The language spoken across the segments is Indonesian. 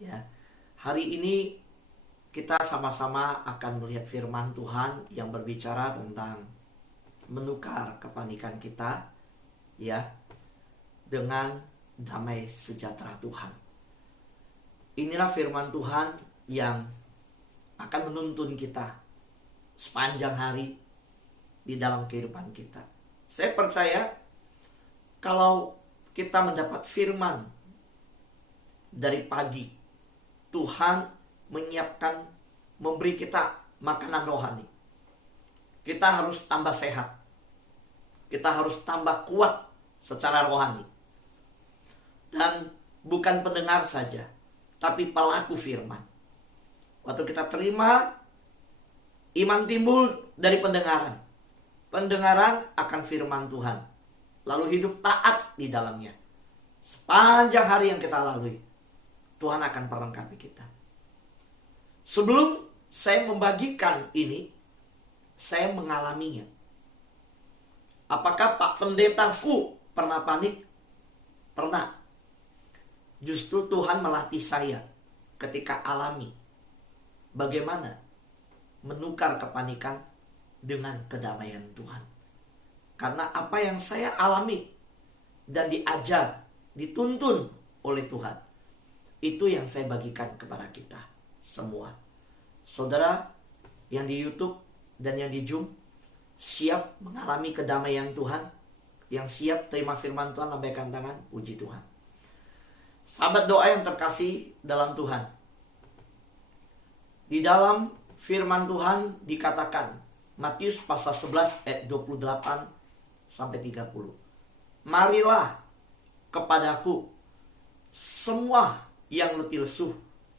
Ya, hari ini kita sama-sama akan melihat firman Tuhan yang berbicara tentang menukar kepanikan kita, ya, dengan damai sejahtera Tuhan. Inilah firman Tuhan yang akan menuntun kita sepanjang hari di dalam kehidupan kita. Saya percaya kalau kita mendapat firman dari pagi, Tuhan menyiapkan, memberi kita makanan rohani. Kita harus tambah sehat. Kita harus tambah kuat secara rohani. Dan bukan pendengar saja, tapi pelaku firman. Waktu kita terima, iman timbul dari pendengaran. Pendengaran akan firman Tuhan. Lalu hidup taat di dalamnya. Sepanjang hari yang kita lalui, Tuhan akan perlengkapi kita. Sebelum saya membagikan ini, saya mengalaminya. Apakah Pak Pendeta Fu pernah panik? Pernah. Justru Tuhan melatih saya ketika alami bagaimana menukar kepanikan dengan kedamaian Tuhan. Karena apa yang saya alami dan diajar, dituntun oleh Tuhan, itu yang saya bagikan kepada kita semua. Saudara yang di YouTube dan yang di Zoom, siap mengalami kedamaian Tuhan? Yang siap terima firman Tuhan, lambaikan tangan, puji Tuhan. Sahabat doa yang terkasih dalam Tuhan, di dalam firman Tuhan dikatakan, Matius pasal 11 ayat 28 sampai 30. Marilah kepadaku semua yang letih lesu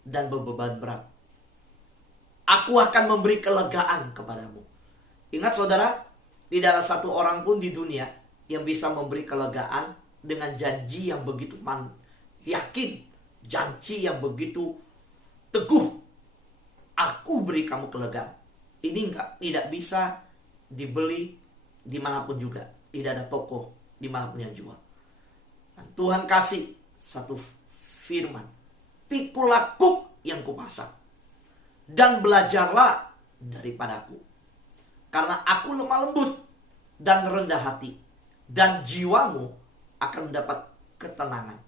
dan berbeban berat. Aku akan memberi kelegaan kepadamu. Ingat saudara, tidak ada satu orang pun di dunia yang bisa memberi kelegaan dengan janji yang begitu yakin, janji yang begitu teguh. Aku beri kamu kelegaan. Ini tidak bisa dibeli dimanapun juga. Tidak ada toko dimanapun yang jual. Dan Tuhan kasih satu firman. Pikulah kuk yang kupasang, dan belajarlah daripadaku. Karena aku lemah lembut dan rendah hati, dan jiwamu akan mendapat ketenangan.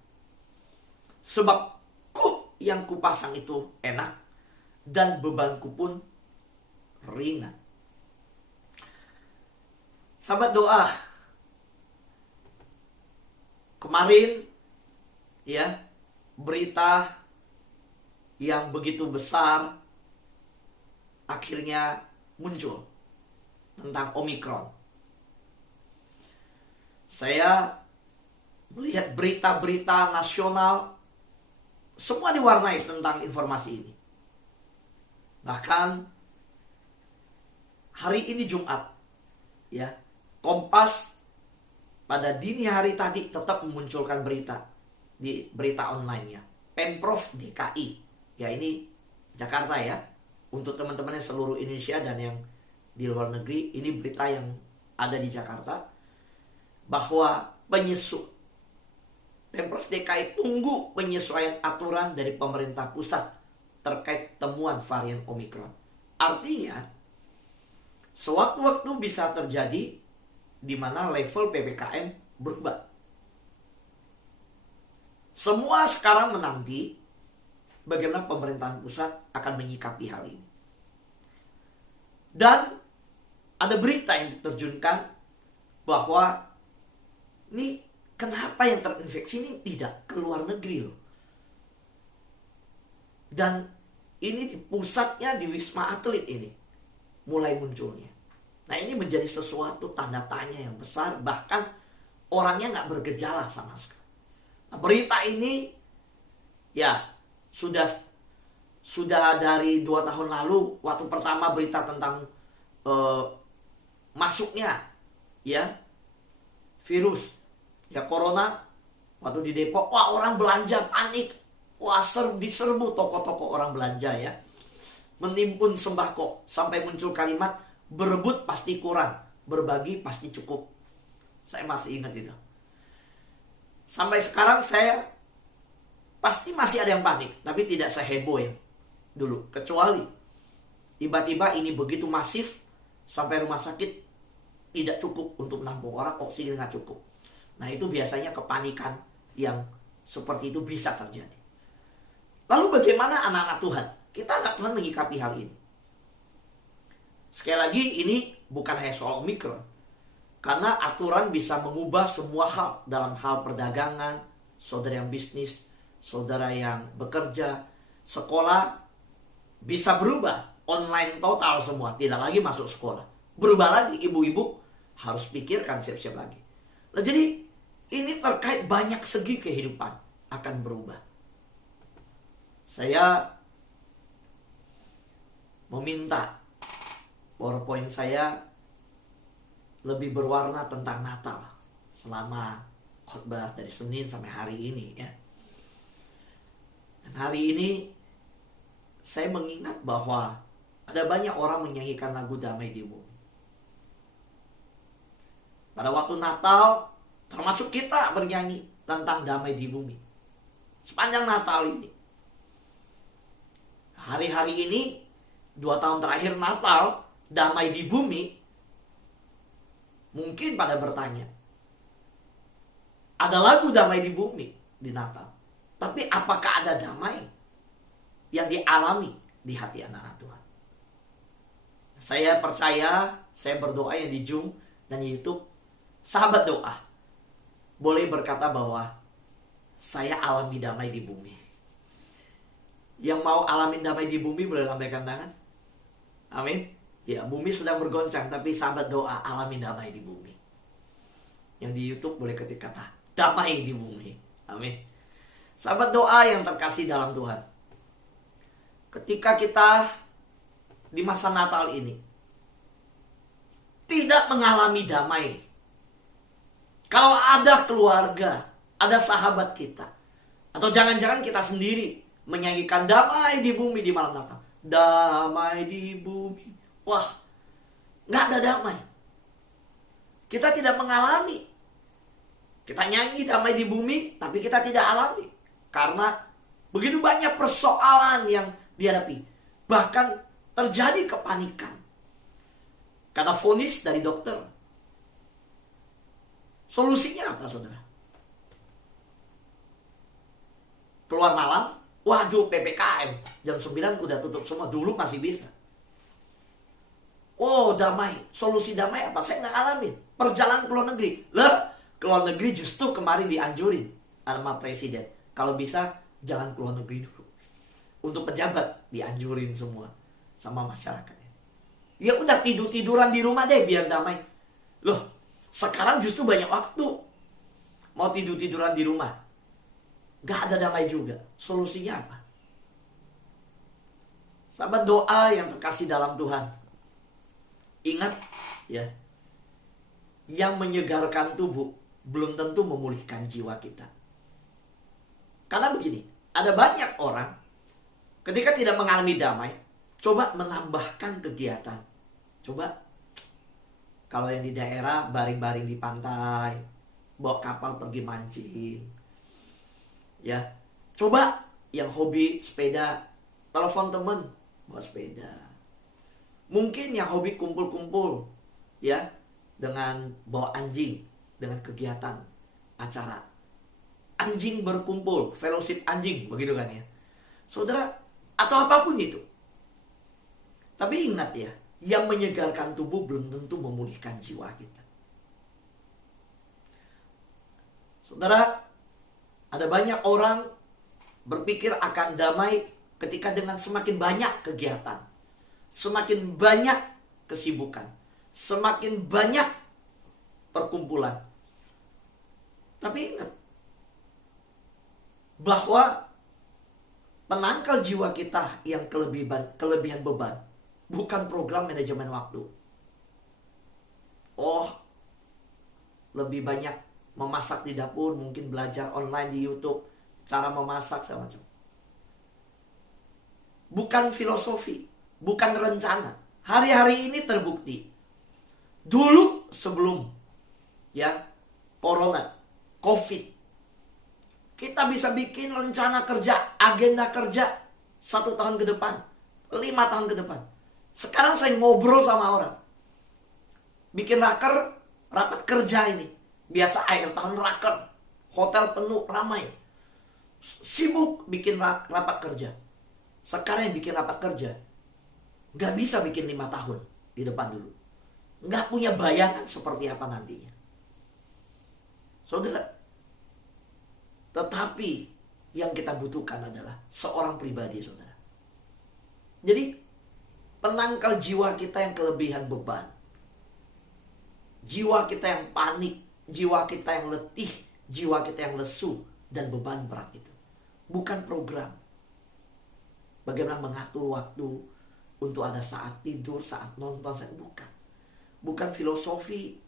Sebab kuk yang kupasang itu enak, dan bebanku pun ringan. Sahabat doa, kemarin ya, berita yang begitu besar akhirnya muncul tentang Omikron. Saya melihat berita-berita nasional semua diwarnai tentang informasi ini. Bahkan hari ini Jumat, ya, Kompas pada dini hari tadi tetap memunculkan berita di berita online-nya. Pemprov DKI, ya ini Jakarta ya, untuk teman-teman yang seluruh Indonesia dan yang di luar negeri, ini berita yang ada di Jakarta, bahwa Pemprov DKI tunggu penyesuaian aturan dari pemerintah pusat terkait temuan varian Omikron. Artinya, sewaktu-waktu bisa terjadi di mana level PPKM berubah. Semua sekarang menanti bagaimana pemerintahan pusat akan menyikapi hal ini. Dan ada berita yang diterjunkan bahwa ini kenapa yang terinfeksi ini tidak ke luar negeri loh. Dan ini di pusatnya di Wisma Atlet ini mulai munculnya. Nah, ini menjadi sesuatu tanda tanya yang besar, bahkan orangnya nggak bergejala sama sekali. Nah, berita ini ya sudah dari 2 tahun lalu, waktu pertama berita tentang masuknya ya virus ya corona, waktu di Depok, wah orang belanja panik, wah diserbu toko-toko orang belanja ya, menimbun sembako, sampai muncul kalimat berebut pasti kurang, berbagi pasti cukup. Saya masih ingat itu. Sampai sekarang saya pasti masih ada yang panik, tapi tidak seheboh yang dulu. Kecuali tiba-tiba ini begitu masif sampai rumah sakit tidak cukup untuk menampung orang, oksigen nggak cukup. Nah itu biasanya kepanikan yang seperti itu bisa terjadi. Lalu bagaimana anak-anak Tuhan? Kita anak Tuhan menyikapi hal ini. Sekali lagi ini bukan hanya soal Omikron. Karena aturan bisa mengubah semua hal dalam hal perdagangan, saudara yang bisnis, saudara yang bekerja, sekolah bisa berubah. Online total semua, tidak lagi masuk sekolah. Berubah lagi, ibu-ibu harus pikirkan siap-siap lagi. Nah, jadi ini terkait banyak segi kehidupan akan berubah. Saya meminta PowerPoint saya lebih berwarna tentang Natal selama khotbah dari Senin sampai hari ini ya. Dan hari ini saya mengingat bahwa ada banyak orang menyanyikan lagu Damai di Bumi. Pada waktu Natal, termasuk kita bernyanyi tentang damai di bumi. Sepanjang Natal ini. Hari-hari ini, 2 tahun terakhir Natal, damai di bumi, mungkin pada bertanya, ada lagu damai di bumi di Natal. Tapi apakah ada damai yang dialami di hati anak-anak Tuhan? Saya percaya, saya berdoa yang di Zoom dan di YouTube, sahabat doa boleh berkata bahwa saya alami damai di bumi. Yang mau alamin damai di bumi boleh lambaikan tangan. Amin. Ya, bumi sedang bergoncang, tapi sahabat doa alami damai di bumi. Yang di YouTube boleh ketik kata damai di bumi. Amin. Sahabat doa yang terkasih dalam Tuhan, ketika kita di masa Natal ini tidak mengalami damai, kalau ada keluarga, ada sahabat kita, atau jangan-jangan kita sendiri menyanyikan damai di bumi di malam Natal, damai di bumi, wah, nggak ada damai. Kita tidak mengalami. Kita nyanyi damai di bumi, tapi kita tidak alami. Karena begitu banyak persoalan yang dihadapi. Bahkan terjadi kepanikan. Karena vonis dari dokter. Solusinya apa, saudara? Keluar malam, waduh PPKM. Jam 9 udah tutup semua, dulu masih bisa. Oh damai, solusi damai apa? Saya nggak alamin. Perjalanan ke luar negeri. Lah, ke luar negeri justru kemarin dianjurin sama presiden. Kalau bisa jangan ke luar negeri dulu. Untuk pejabat dianjurin semua sama masyarakat. Ya udah tidur-tiduran di rumah deh biar damai. Loh, sekarang justru banyak waktu. Mau tidur-tiduran di rumah. Gak ada damai juga. Solusinya apa? Sahabat doa yang terkasih dalam Tuhan. Ingat ya. Yang menyegarkan tubuh belum tentu memulihkan jiwa kita. Karena begini, ada banyak orang ketika tidak mengalami damai, coba menambahkan kegiatan. Coba kalau yang di daerah baring-baring di pantai, bawa kapal pergi mancing. Ya, coba yang hobi sepeda, telepon temen, bawa sepeda. Mungkin yang hobi kumpul-kumpul, ya, dengan bawa anjing, dengan kegiatan acara anjing berkumpul, fellowship anjing, begitu kan ya, saudara, atau apapun itu. Tapi ingat ya, yang menyegarkan tubuh belum tentu memulihkan jiwa kita. Saudara, ada banyak orang berpikir akan damai ketika dengan semakin banyak kegiatan, semakin banyak kesibukan, semakin banyak perkumpulan. Tapi ingat bahwa penangkal jiwa kita yang kelebihan beban bukan program manajemen waktu. Oh, lebih banyak memasak di dapur, mungkin belajar online di YouTube cara memasak segala macam. Bukan filosofi, bukan rencana. Hari-hari ini terbukti. Dulu sebelum ya corona, COVID, Kita bisa bikin rencana kerja, agenda kerja 1 tahun ke depan, 5 tahun ke depan. Sekarang saya ngobrol sama orang, bikin rapat kerja ini. Biasa akhir tahun raker, hotel penuh, ramai. Sibuk bikin rapat kerja. Sekarang yang bikin rapat kerja, gak bisa bikin 5 tahun di depan dulu. Gak punya bayangan seperti apa nantinya. Saudara, tetapi yang kita butuhkan adalah seorang pribadi, saudara. Jadi, penangkal jiwa kita yang kelebihan beban, jiwa kita yang panik, jiwa kita yang letih, jiwa kita yang lesu, dan beban berat itu. Bukan program. Bagaimana mengatur waktu untuk ada saat tidur, saat nonton, bukan. Bukan filosofi,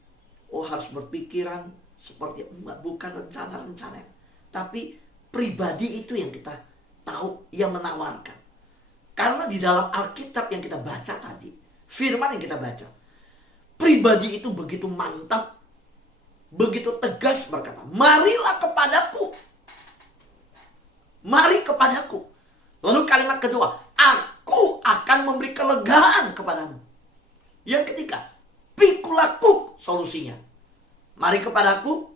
harus berpikiran seperti, bukan rencana-rencana. Tapi pribadi itu yang kita tahu, yang menawarkan. Karena di dalam Alkitab yang kita baca tadi, firman yang kita baca, pribadi itu begitu mantap, begitu tegas berkata, marilah kepadaku. Mari kepadaku. Lalu kalimat kedua, aku akan memberi kelegaan kepadamu. Yang ketiga, pikulah kuk, solusinya. Mari kepadaku,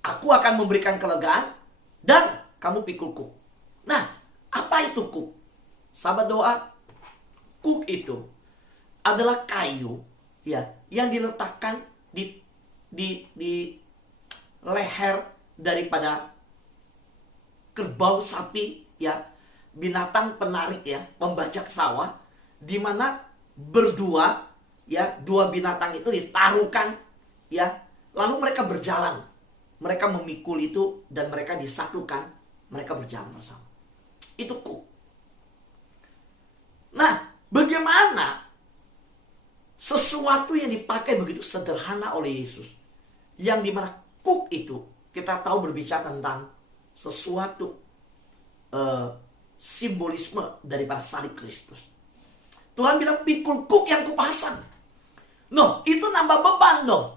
aku akan memberikan kelegaan, dan kamu pikul kuk. Nah, apa itu kuk? Sahabat doa, kuk itu adalah kayu ya yang diletakkan di leher daripada kerbau, sapi ya, binatang penarik ya, pembajak sawah, di mana berdua ya, dua binatang itu ditaruhkan ya, lalu mereka berjalan, mereka memikul itu dan mereka disatukan, mereka berjalan bersama. Itu kuk. Nah, bagaimana sesuatu yang dipakai begitu sederhana oleh Yesus, yang dimana kuk itu kita tahu berbicara tentang sesuatu simbolisme daripada salib Kristus. Tuhan bilang, pikul kuk yang kupasang. No, itu nambah beban dong.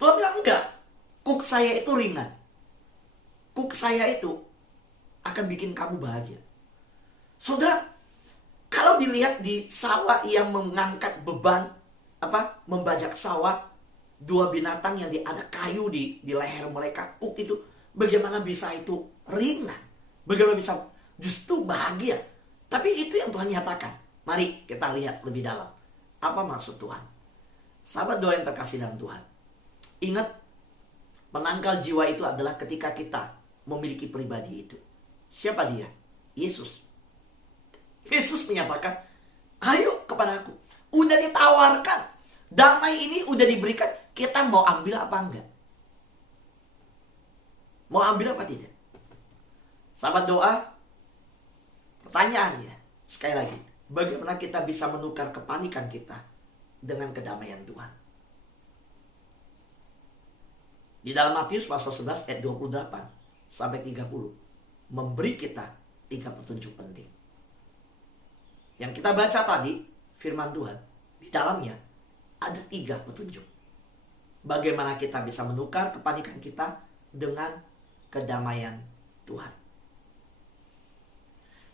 Tuhan bilang, enggak, kuk saya itu ringan. Kuk saya itu akan bikin kamu bahagia. Saudara, kalau dilihat di sawah yang mengangkat beban, membajak sawah, dua binatang yang ada kayu di leher mereka, kuk itu, bagaimana bisa itu ringan? Bagaimana bisa justru bahagia? Tapi itu yang Tuhan nyatakan. Mari kita lihat lebih dalam. Apa maksud Tuhan? Sahabat doa yang terkasih dalam Tuhan, ingat, penangkal jiwa itu adalah ketika kita memiliki pribadi itu. Siapa dia? Yesus. Yesus menyatakan, ayo kepadaku. Udah ditawarkan. Damai ini udah diberikan. Kita mau ambil apa enggak? Mau ambil apa tidak? Sahabat doa, pertanyaannya, sekali lagi, bagaimana kita bisa menukar kepanikan kita dengan kedamaian Tuhan? Di dalam Matius pasal 11 ayat 28 sampai 30, memberi kita 3 petunjuk penting. Yang kita baca tadi, firman Tuhan, di dalamnya ada 3 petunjuk. Bagaimana kita bisa menukar kepanikan kita dengan kedamaian Tuhan.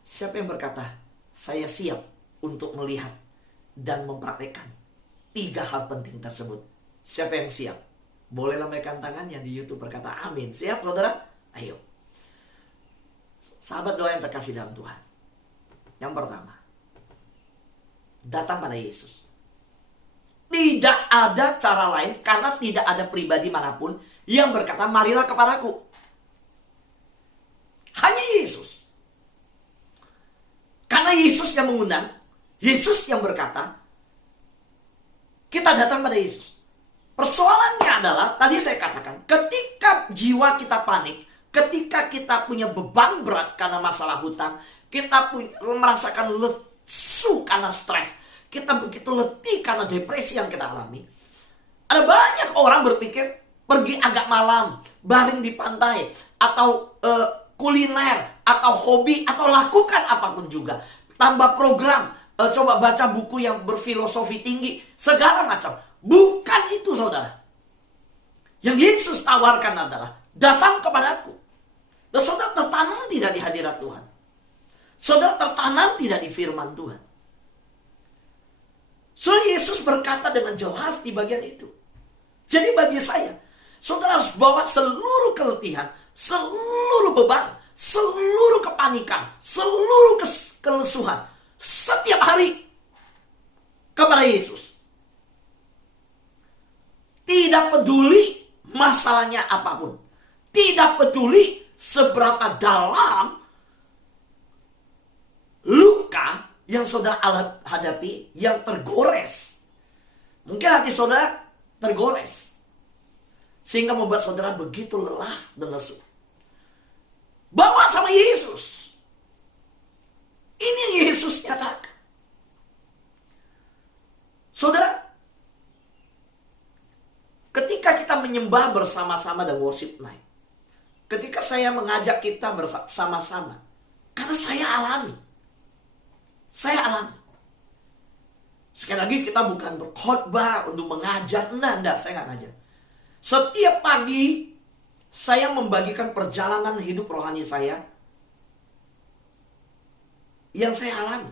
Siapa yang berkata, saya siap untuk melihat dan mempraktekkan 3 hal penting tersebut? Siapa yang siap? Boleh lambaikan tangannya di YouTube, berkata amin. Siap saudara? Ayo. Sahabat doa yang terkasih dalam Tuhan, yang pertama, datang pada Yesus. Tidak ada cara lain, karena tidak ada pribadi manapun yang berkata, marilah kepadaku. Hanya Yesus. Karena Yesus yang mengundang, Yesus yang berkata, kita datang pada Yesus. Persoalannya adalah, tadi saya katakan, ketika jiwa kita panik, ketika kita punya beban berat karena masalah hutang, kita merasakan lesu karena stres, kita begitu letih karena depresi yang kita alami. Ada banyak orang berpikir, pergi agak malam, baring di pantai, atau kuliner, atau hobi, atau lakukan apapun juga. Tambah program, coba baca buku yang berfilosofi tinggi, segala macam. Bukan itu saudara. Yang Yesus tawarkan adalah, datang kepadaku. Dan saudara tertanam tidak di hadirat Tuhan. Saudara tertanam tidak di firman Tuhan. So Yesus berkata dengan jelas di bagian itu. Jadi bagi saya, saudara harus bawa seluruh keletihan, seluruh beban, seluruh kepanikan, seluruh kelesuhan setiap hari kepada Yesus. Tidak peduli masalahnya apapun. Tidak peduli seberapa dalam luka yang saudara hadapi, yang tergores. Mungkin hati saudara tergores, sehingga membuat saudara begitu lelah dan lesu. Bawa sama Yesus. Ini yang Yesus nyatakan. Saudara, ketika kita menyembah bersama-sama dan worship night, ketika saya mengajak kita bersama-sama, karena saya alami. Sekali lagi, kita bukan berkhotbah untuk mengajar. Enggak, saya nggak ngajar. Setiap pagi, saya membagikan perjalanan hidup rohani saya yang saya alami.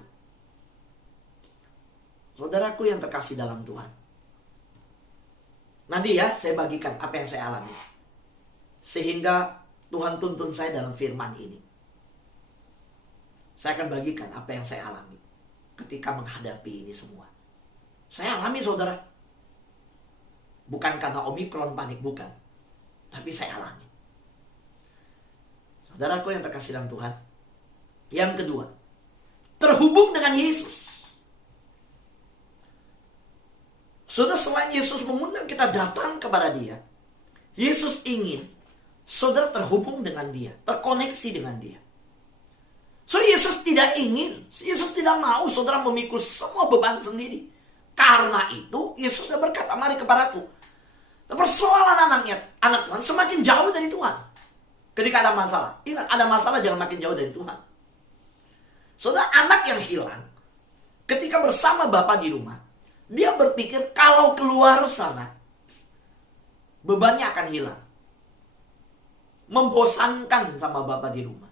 Saudaraku yang terkasih dalam Tuhan, nanti ya saya bagikan apa yang saya alami, sehingga Tuhan tuntun saya dalam firman ini. Saya akan bagikan apa yang saya alami ketika menghadapi ini semua. Saya alami, saudara. Bukan karena Omikron panik, bukan. Tapi saya alami. Saudaraku yang terkasih dalam Tuhan, yang kedua, terhubung dengan Yesus. Saudara, selain Yesus mengundang kita datang kepada Dia, Yesus ingin saudara terhubung dengan Dia, terkoneksi dengan Dia. So Yesus tidak mau saudara memikul semua beban sendiri. Karena itu Yesus sudah berkata, mari kepadaku. Persoalan anak Tuhan semakin jauh dari Tuhan. Ketika ada masalah, ingat, ada masalah jangan makin jauh dari Tuhan. Saudara, anak yang hilang, ketika bersama Bapa di rumah, dia berpikir kalau keluar sana, bebannya akan hilang. Membosankan sama Bapa di rumah.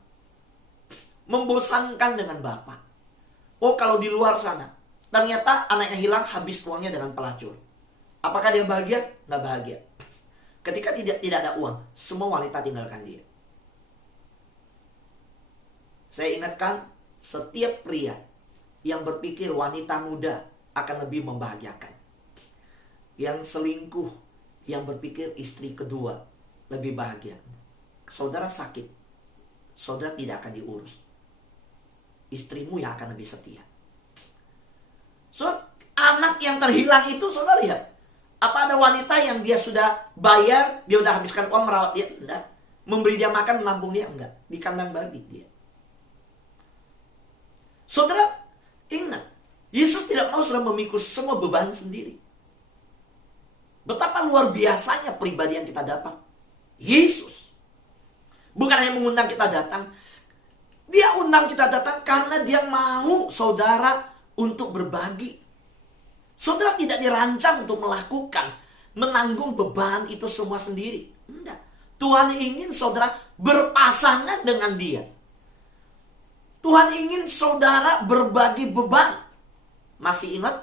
Membosankan dengan Bapa. Oh, kalau di luar sana, ternyata anak yang hilang habis uangnya dengan pelacur. Apakah dia bahagia? Nggak bahagia. Ketika tidak ada uang, semua wanita tinggalkan dia. Saya ingatkan, setiap pria yang berpikir wanita muda akan lebih membahagiakan. Yang selingkuh, yang berpikir istri kedua lebih bahagia. Saudara sakit, saudara tidak akan diurus. Istrimu yang akan lebih setia. So, anak yang terhilang itu, saudara lihat. Apa ada wanita yang dia sudah bayar, dia sudah habiskan uang merawat dia? Enggak. Memberi dia makan, menampung dia? Enggak. Di kandang babi dia. Saudara, ingat. Yesus tidak mau saudara memikul semua beban sendiri. Betapa luar biasanya pribadi yang kita dapat. Yesus. Bukan hanya mengundang kita datang. Dia undang kita datang karena dia mau saudara untuk berbagi. Saudara tidak dirancang untuk melakukan, menanggung beban itu semua sendiri. Enggak. Tuhan ingin saudara berpasangan dengan Dia. Tuhan ingin saudara berbagi beban. Masih ingat?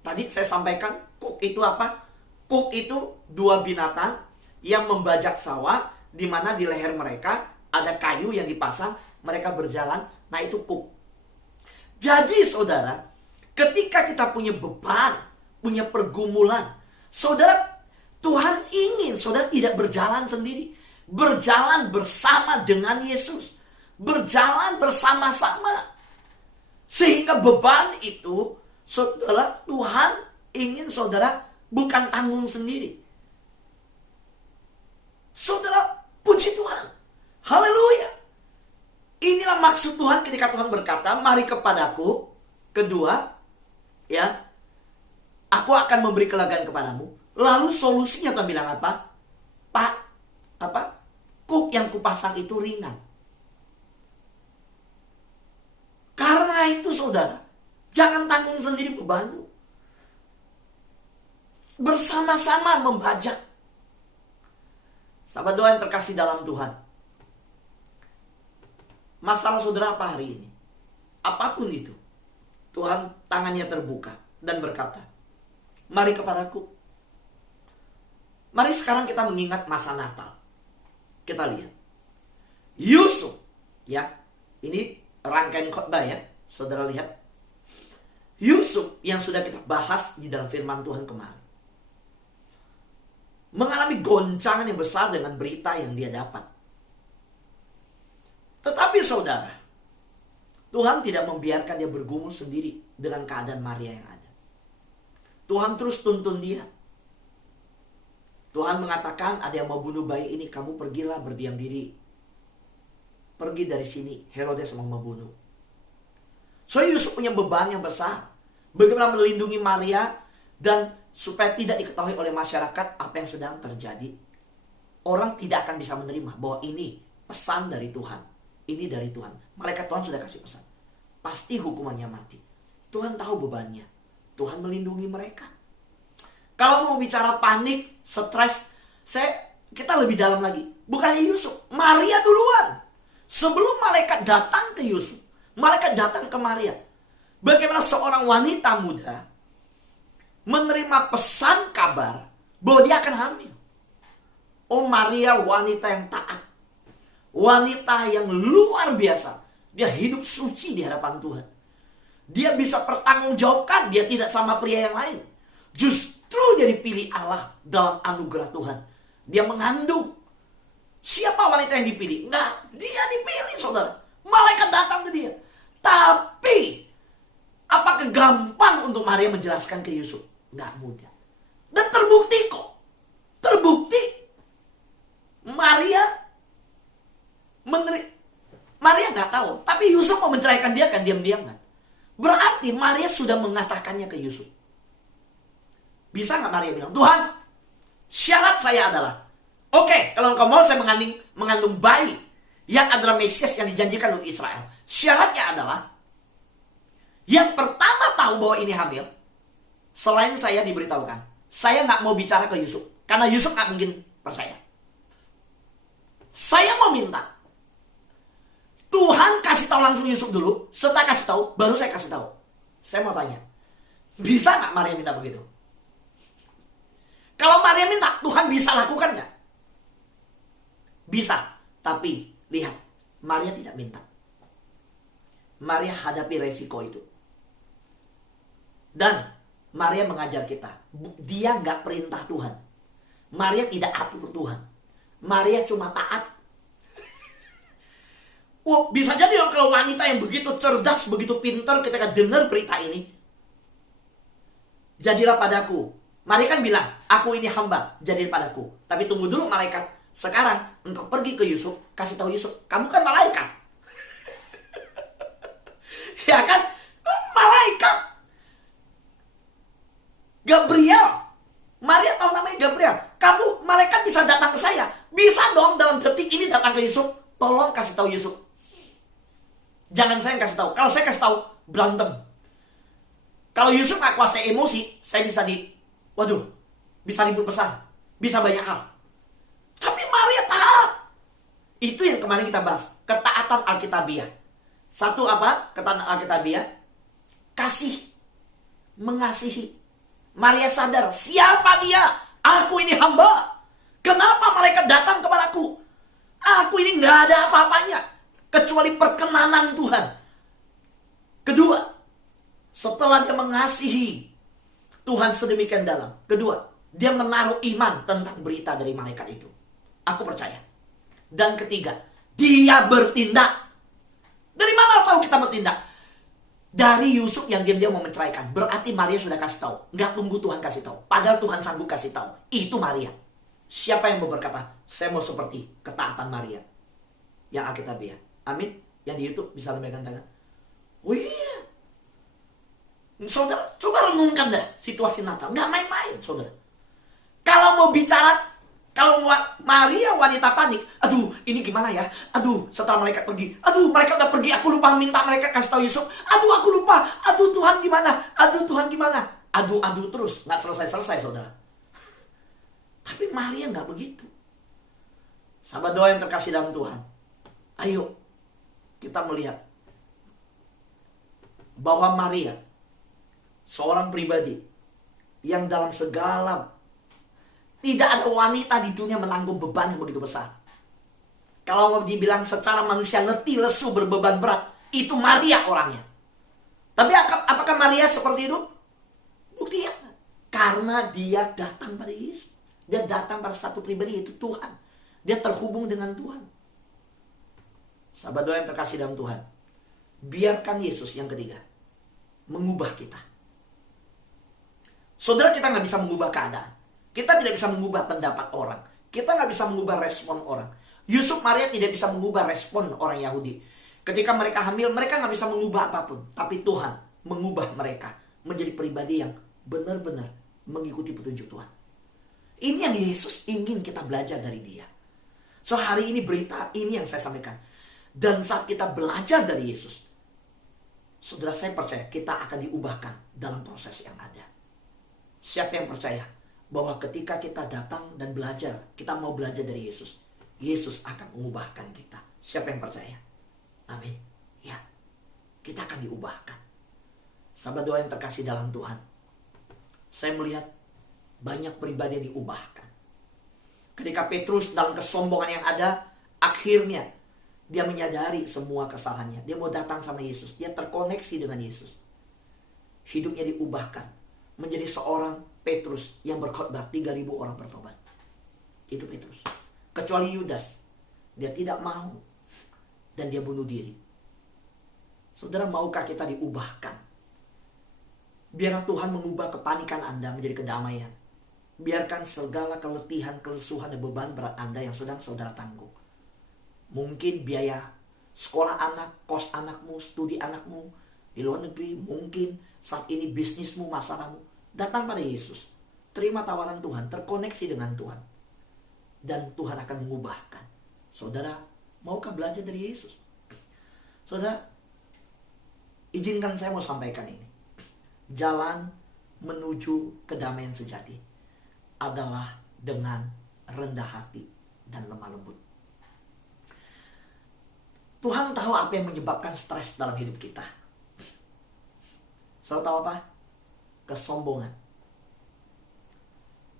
Tadi saya sampaikan, kuk itu apa? Kuk itu dua binatang yang membajak sawah, di mana di leher mereka ada kayu yang dipasang, mereka berjalan, nah itu kuk. Jadi saudara, ketika kita punya beban, punya pergumulan, saudara, Tuhan ingin saudara tidak berjalan sendiri. Berjalan bersama dengan Yesus. Berjalan bersama-sama. Sehingga beban itu, saudara, Tuhan ingin saudara bukan tanggung sendiri. Saudara, puji Tuhan. Haleluya. Inilah maksud Tuhan ketika Tuhan berkata, mari kepadaku. Kedua, ya, aku akan memberi kelegaan kepadamu. Lalu solusinya Tuhan bilang apa? Kuk yang kupasang itu ringan. Karena itu saudara, jangan tanggung sendiri bebanmu. Bersama-sama membajak. Sahabat doa yang terkasih dalam Tuhan, Masalah saudara apa hari ini? Apapun itu, Tuhan tangannya terbuka dan berkata, mari kepadaku. Mari sekarang kita mengingat masa Natal. Kita lihat Yusuf, ya, ini rangkaian khotbah ya, saudara lihat. Yusuf yang sudah kita bahas di dalam firman Tuhan kemarin mengalami goncangan yang besar dengan berita yang dia dapat. Tetapi saudara, Tuhan tidak membiarkan dia bergumul sendiri dengan keadaan Maria yang ada. Tuhan terus tuntun dia. Tuhan mengatakan, ada yang mau bunuh bayi ini, kamu pergilah berdiam diri. Pergi dari sini, Herodes mau membunuh. So Yusuf punya beban yang besar. Bagaimana melindungi Maria dan supaya tidak diketahui oleh masyarakat apa yang sedang terjadi. Orang tidak akan bisa menerima bahwa ini pesan dari Tuhan. Ini dari Tuhan. Malaikat Tuhan sudah kasih pesan. Pasti hukumannya mati. Tuhan tahu bebannya. Tuhan melindungi mereka. Kalau mau bicara panik, stres, kita lebih dalam lagi. Bukan Yusuf, Maria duluan. Sebelum malaikat datang ke Yusuf, malaikat datang ke Maria. Bagaimana seorang wanita muda menerima pesan kabar bahwa dia akan hamil. Oh, Maria wanita yang taat. Wanita yang luar biasa. Dia hidup suci di hadapan Tuhan. Dia bisa pertanggungjawabkan, dia tidak sama pria yang lain. Justru dia dipilih Allah dalam anugerah Tuhan. Dia mengandung. Siapa wanita yang dipilih? Enggak, dia dipilih, saudara. Malaikat datang ke dia. Tapi apakah gampang untuk Maria menjelaskan ke Yusuf? Enggak mudah. Dan terbukti kok. Terbukti. Maria nggak tahu. Tapi Yusuf mau menceraikan dia kan diam-diam kan. Berarti Maria sudah mengatakannya ke Yusuf. Bisa nggak Maria bilang, Tuhan, syarat saya adalah, oke, kalau engkau mau saya mengandung bayi yang adalah Mesias yang dijanjikan untuk Israel. Syaratnya adalah, yang pertama tahu bahwa ini hamil, selain saya diberitahukan, saya nggak mau bicara ke Yusuf, karena Yusuf nggak mungkin percaya. Saya mau minta, Tuhan kasih tahu langsung Yusuf dulu, setelah kasih tahu, baru saya kasih tahu. Saya mau tanya, bisa nggak Maria minta begitu? Kalau Maria minta, Tuhan bisa lakukan nggak? Bisa, tapi lihat, Maria tidak minta. Maria hadapi resiko itu. Dan Maria mengajar kita, dia nggak perintah Tuhan. Maria tidak atur Tuhan. Maria cuma taat. Wah, bisa jadi kalau wanita yang begitu cerdas, begitu pintar ketika dengar berita ini, jadilah padaku. Maria kan bilang, aku ini hamba, jadilah padaku. Tapi tunggu dulu malaikat. Sekarang engkau pergi ke Yusuf, kasih tahu Yusuf, kamu kan malaikat. Ya kan? Malaikat. Gabriel. Maria tahu namanya Gabriel. Kamu malaikat bisa datang ke saya. Bisa dong dalam detik ini datang ke Yusuf. Tolong kasih tahu Yusuf. Jangan saya yang kasih tahu. Kalau saya kasih tahu, berantem. Kalau Yusuf nggak kuasai emosi, saya bisa bisa ribut besar. Bisa banyak hal. Tapi Maria taat. Itu yang kemarin kita bahas. Ketaatan Alkitabiah. Satu apa? Ketaatan Alkitabiah. Kasih. Mengasihi. Maria sadar. Siapa dia? Aku ini hamba. Kenapa malaikat datang kepadaku? Aku ini nggak ada apa-apanya. Kecuali perkenanan Tuhan. Kedua. Setelah dia mengasihi Tuhan sedemikian dalam. Kedua. Dia menaruh iman tentang berita dari malaikat itu. Aku percaya. Dan ketiga, dia bertindak. Dari mana tahu kita bertindak? Dari Yusuf yang diam-diam mau menceraikan. Berarti Maria sudah kasih tahu. Nggak tunggu Tuhan kasih tahu. Padahal Tuhan sanggup kasih tahu. Itu Maria. Siapa yang mau berkata, saya mau seperti ketaatan Maria. Yang Alkitabiah. Amin. Yang di YouTube bisa lambaikan tangan. Oh iya. Saudara, coba renungkan dah situasi Natal. Nggak main-main, saudara. Kalau mau bicara, kalau Maria wanita panik, aduh ini gimana ya? Aduh setelah malaikat pergi, aduh malaikat udah pergi, aku lupa minta malaikat kasih tahu Yusuf. Aduh aku lupa, aduh Tuhan gimana? Aduh Tuhan gimana? Aduh terus, nggak selesai saudara. Tapi Maria nggak begitu. Sahabat doa yang terkasih dalam Tuhan, ayo kita melihat bahwa Maria seorang pribadi yang dalam segala, tidak ada wanita di dunia menanggung beban yang begitu besar. Kalau mau dibilang secara manusia letih, lesu, berbeban berat, itu Maria orangnya. Tapi apakah Maria seperti itu? Buktinya karena dia datang pada Yesus. Dia datang pada satu pribadi, yaitu Tuhan. Dia terhubung dengan Tuhan. Sahabat doa yang terkasih dalam Tuhan, biarkan Yesus yang ketiga mengubah kita. Saudara, kita nggak bisa mengubah keadaan. Kita tidak bisa mengubah pendapat orang. Kita nggak bisa mengubah respon orang. Yusuf, Maria tidak bisa mengubah respon orang Yahudi. Ketika mereka hamil, mereka nggak bisa mengubah apapun. Tapi Tuhan mengubah mereka menjadi pribadi yang benar-benar mengikuti petunjuk Tuhan. Ini yang Yesus ingin kita belajar dari dia. So hari ini berita ini yang saya sampaikan. Dan saat kita belajar dari Yesus, saudara, saya percaya kita akan diubahkan dalam proses yang ada. Siapa yang percaya bahwa ketika kita datang dan belajar, kita mau belajar dari Yesus, Yesus akan mengubahkan kita. Siapa yang percaya? Amin. Ya, kita akan diubahkan. Sahabat doa yang terkasih dalam Tuhan, saya melihat banyak pribadi yang diubahkan. Ketika Petrus dalam kesombongan yang ada, akhirnya dia menyadari semua kesalahannya. Dia mau datang sama Yesus. Dia terkoneksi dengan Yesus. Hidupnya diubahkan menjadi seorang Petrus yang berkhotbah 3.000 orang bertobat. Itu Petrus. Kecuali Yudas, dia tidak mau dan dia bunuh diri. Saudara, maukah kita diubahkan? Biarlah Tuhan mengubah kepanikan Anda menjadi kedamaian. Biarkan segala keletihan, kelesuhan, dan beban berat Anda yang sedang saudara tanggung. Mungkin biaya sekolah anak, kos anakmu, studi anakmu di luar negeri. Mungkin saat ini bisnismu, masalahmu. Datang pada Yesus. Terima tawaran Tuhan, terkoneksi dengan Tuhan. Dan Tuhan akan mengubahkan. Saudara, maukah belajar dari Yesus? Saudara, izinkan saya mau sampaikan ini. Jalan menuju kedamaian sejati adalah dengan rendah hati dan lemah lembut. Tuhan tahu apa yang menyebabkan stres dalam hidup kita. Saudara tahu apa? Kesombongan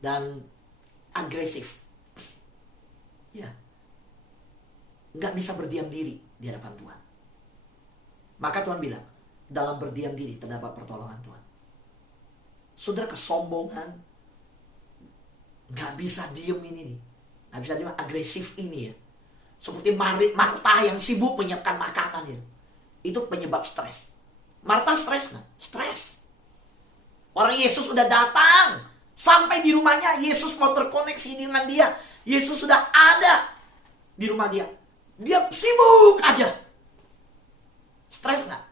dan agresif. Ya, nggak bisa berdiam diri di hadapan Tuhan. Maka Tuhan bilang, dalam berdiam diri terdapat pertolongan Tuhan. Saudara, kesombongan nggak bisa diem ini nih, nggak bisa diem, agresif ini ya. Seperti Marta yang sibuk menyiapkan makanan ya. Itu penyebab stres. Marta stres nggak? Stres. Orang Yesus sudah datang. Sampai di rumahnya, Yesus mau terkoneksi dengan dia. Yesus sudah ada di rumah dia. Dia sibuk aja. Stres nggak?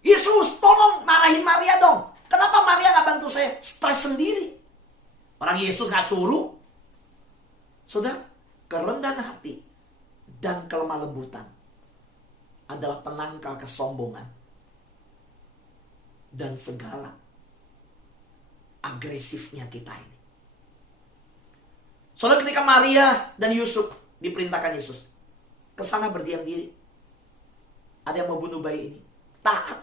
Yesus, tolong marahin Maria dong. Kenapa Maria nggak bantu saya? Stres sendiri. Orang Yesus nggak suruh. Saudara, kerendahan hati dan kelemah lembutan adalah penangkal kesombongan dan segala agresifnya kita ini. Soalnya ketika Maria dan Yusuf diperintahkan Yesus ke sana berdiam diri, ada yang mau bunuh bayi ini, taat.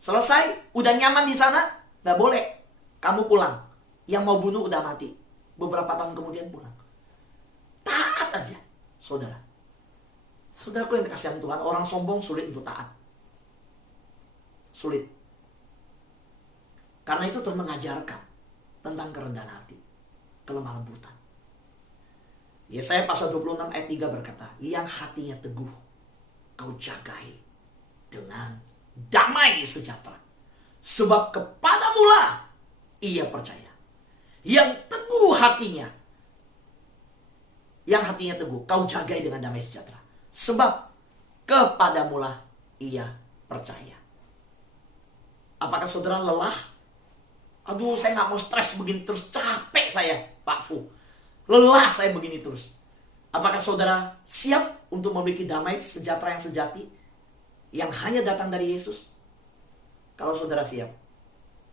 Selesai, udah nyaman di sana, nggak boleh, kamu pulang. Yang mau bunuh udah mati, beberapa tahun kemudian pulang. Taat aja, saudara. Saudaraku yang dikasihi Tuhan, orang sombong sulit untuk taat. Sulit. Karena itu Tuhan mengajarkan tentang kerendahan hati, kelemah lembutan. Yesaya pasal 26 ayat 3 berkata, yang hatinya teguh, kau jagai dengan damai sejahtera. Sebab kepadamulah ia percaya. Yang teguh hatinya, yang hatinya teguh, kau jagai dengan damai sejahtera. Sebab kepadamulah ia percaya. Apakah saudara lelah? Aduh, saya gak mau stres begini terus. Capek saya, Pak Fu. Lelah saya begini terus. Apakah saudara siap untuk memiliki damai sejahtera yang sejati, yang hanya datang dari Yesus? Kalau saudara siap,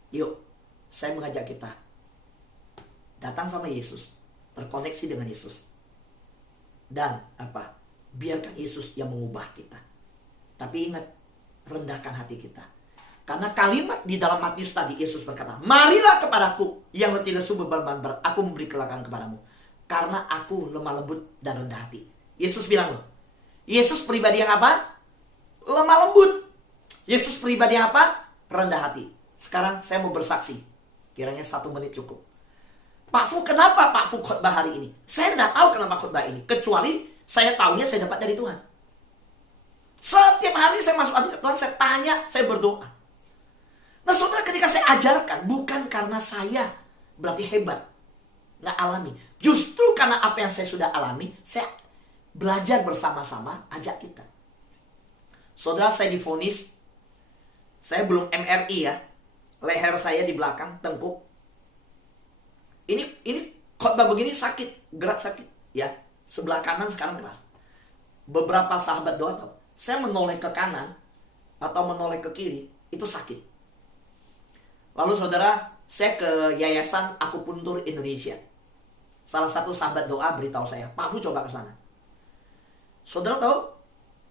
yuk, saya mengajak kita datang sama Yesus, terkoneksi dengan Yesus. Dan biarkan Yesus yang mengubah kita. Tapi ingat, rendahkan hati kita. Karena kalimat di dalam Matius tadi, Yesus berkata, marilah kepadaku yang letih lesu beban berat, aku memberi kelegaan kepadamu. Karena aku lemah lembut dan rendah hati. Yesus bilang loh, Yesus pribadi yang apa? Lemah lembut. Yesus pribadi yang apa? Rendah hati. Sekarang saya mau bersaksi. Kiranya 1 menit cukup. Pak Fu, kenapa Pak Fu khotbah hari ini? Saya tidak tahu kenapa khotbah ini. Kecuali saya tahunya saya dapat dari Tuhan. Setiap hari saya masuk hadirat Tuhan, saya tanya, saya berdoa. Nah saudara, ketika saya ajarkan, bukan karena saya berarti hebat, nggak alami. Justru karena apa yang saya sudah alami, saya belajar bersama-sama, ajak kita. Saudara, saya divonis, saya belum MRI ya, leher saya di belakang, tengkuk. Ini khotbah begini sakit, gerak sakit, ya. Sebelah kanan sekarang keras. Beberapa sahabat doa tahu, saya menoleh ke kanan atau menoleh ke kiri, itu sakit. Lalu saudara, saya ke Yayasan Akupuntur Indonesia. Salah satu sahabat doa beritahu saya, Pak Fu coba ke sana. Saudara tahu,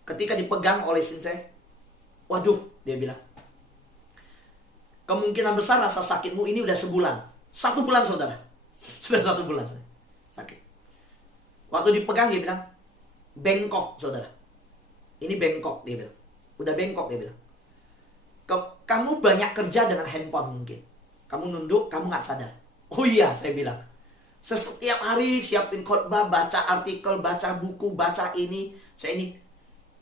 ketika dipegang oleh Sensei, waduh, dia bilang, kemungkinan besar rasa sakitmu ini udah sebulan. 1 bulan saudara. Sudah 1 bulan sakit. Waktu dipegang dia bilang, bengkok saudara. Ini bengkok dia bilang. Udah bengkok dia bilang. Kamu banyak kerja dengan handphone mungkin. Kamu nunduk, kamu gak sadar. Oh iya, saya bilang. Setiap hari siapin khotbah, baca artikel, baca buku, baca ini. Saya ini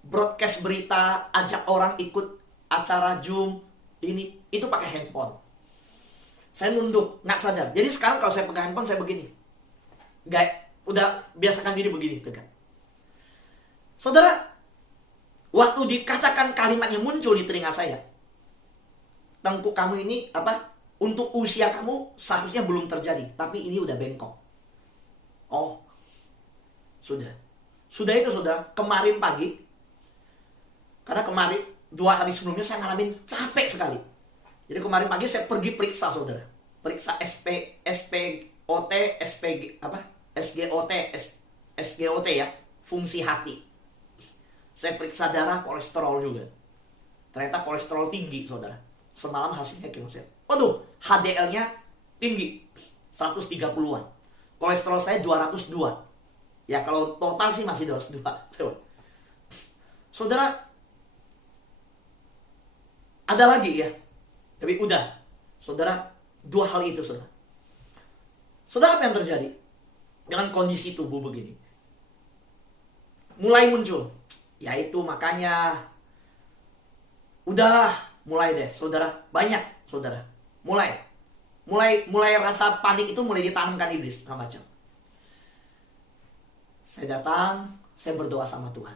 broadcast berita, ajak orang ikut acara Zoom. Ini, itu pakai handphone. Saya nunduk, gak sadar. Jadi sekarang kalau saya pegang handphone, saya begini. Udah biasakan diri begini, tegak. Saudara, waktu dikatakan kalimat yang muncul di telinga saya, tengkuk kamu ini apa? Untuk usia kamu seharusnya belum terjadi, tapi ini udah bengkok. Oh, sudah itu saudara. Kemarin pagi, karena kemarin 2 hari sebelumnya saya ngalamin capek sekali. Jadi kemarin pagi saya pergi periksa saudara, periksa SGOT ya, fungsi hati. Saya periksa darah, kolesterol juga. Ternyata kolesterol tinggi saudara. Semalam hasilnya saya, waduh, HDL-nya tinggi, 130-an. Kolesterol saya 202. Ya kalau total sih masih 202. Saudara, ada lagi ya. Tapi udah, saudara, 2 hal itu saudara. Saudara, apa yang terjadi dengan kondisi tubuh begini? Mulai muncul, yaitu makanya udah mulai deh saudara, banyak saudara, mulai rasa panik itu mulai ditanamkan iblis macam. Saya datang, saya berdoa sama Tuhan,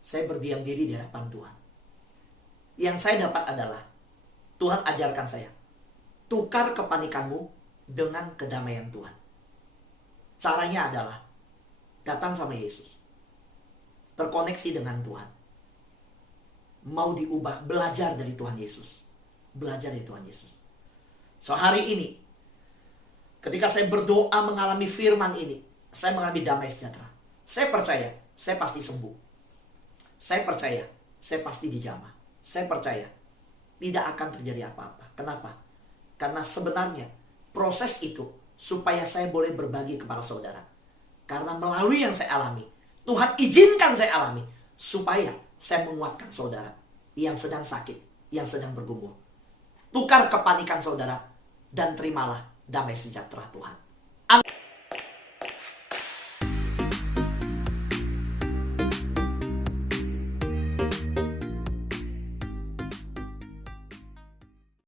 saya berdiam diri di hadapan Tuhan. Yang saya dapat adalah Tuhan ajarkan saya, tukar kepanikanmu dengan kedamaian Tuhan. Caranya adalah datang sama Yesus, terkoneksi dengan Tuhan, mau diubah, belajar dari Tuhan Yesus. Belajar dari Tuhan Yesus. So hari ini, ketika saya berdoa mengalami firman ini, saya mengalami damai sejahtera. Saya percaya, saya pasti sembuh. Saya percaya, saya pasti dijamah. Saya percaya, tidak akan terjadi apa-apa. Kenapa? Karena sebenarnya proses itu supaya saya boleh berbagi kepada saudara. Karena melalui yang saya alami, Tuhan izinkan saya alami, supaya saya menguatkan saudara yang sedang sakit, yang sedang bergumul. Tukar kepanikan saudara, dan terimalah damai sejahtera Tuhan. Amin.